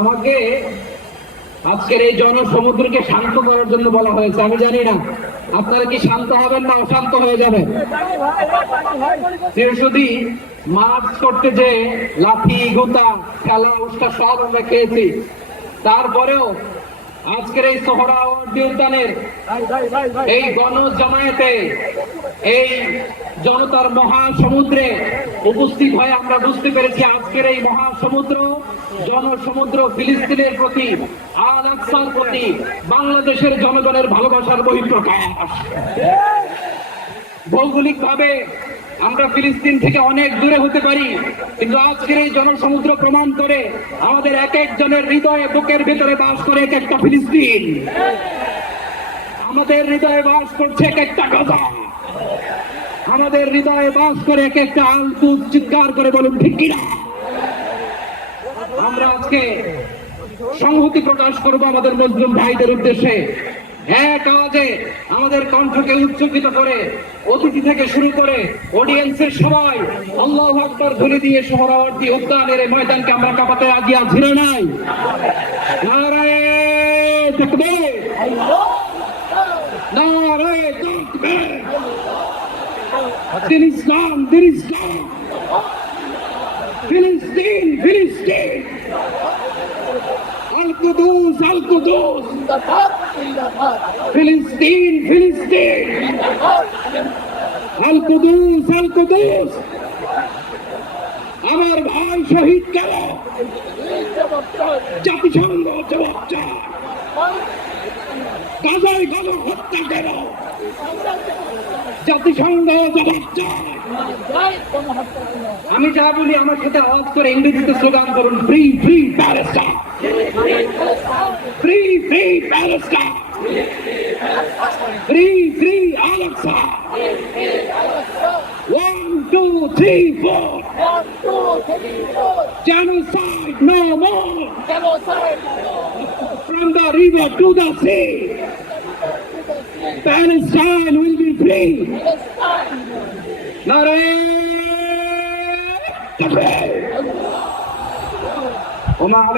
আমাকে আজকের এই জনসমুদ্রকে শান্ত করার জন্য বলা হয়েছে, আমি জানি না। আপনারা কি শান্ত হবেন না অশান্ত হয়ে যাবেন? যদি মাছ করতে যে লাঠি, গুতা, খেলা, উস্কা সব আমরা খেয়েছি। তারপরেও আজকের এই সোহরাওয়ার্দী উদ্যানের এই গণ জমায়েতে এই জনতার মহাসমুদ্রে উপস্থিত হয়ে আমরা বুঝতে পেরেছি আজকের এই মহাসমুদ্র জনসমুদ্র ফিলিস্তিনের প্রতি আল আকসার প্রতি বাংলাদেশের জনগণের ভালোবাসার বহিঃপ্রকাশ। ভৌগোলিক ভাবে আমরা ফিলিস্তিন থেকে অনেক দূরে হতে পারি, কিন্তু আজকের এই জনসমুদ্র প্রমাণ করে আমাদের এক একজনের হৃদয়ে বুকের ভেতরে বাস করে এক একটা ফিলিস্তিন। আমাদের হৃদয়ে বাস করছে এক একটা গাজা। আমাদের হৃদয়ে বাস করে এক একটা আলতু চিৎকার করে বলুন, ঠিক কিনা? আমরা আজকে সংহতি প্রকাশ করব আমাদের মুসলিম ভাইদের উদ্দেশ্যে। এক আওয়াজে আমাদের কণ্ঠকে উচ্চকিত করে, অতিথি থেকে শুরু করে অডিয়েন্সের সবাই আল্লাহ আকবর ধুলে দিয়ে সোহরাওয়ার্দী উদ্যানের ময়দানকে আমরা কাপাতে আগিয়া না নাই। দিন ইসলাম দিন ইসলাম ফিলিস্তিন ফিলিস্তিন। আল কুদুস, আল ফিলিস্তিন ফিলিস্তিন। আল কুদুস আল কুদুস। আমার ভাই শহীদ কেন জাতিসংঘ জবাব চায়। গাজায় গণ হত্যা কেন? জাতিসংঘ জবাব চায়। আমি যা বলি আমার সাথে আওয়াজ করে ইংরেজিতে স্লোগান করুন free free free Palestine. Free, free Palestine. One, two, three, four. One, two, three, four. Genocide no more! Genocide no more! From the river to the sea! Palestine will be free! Palestine! وما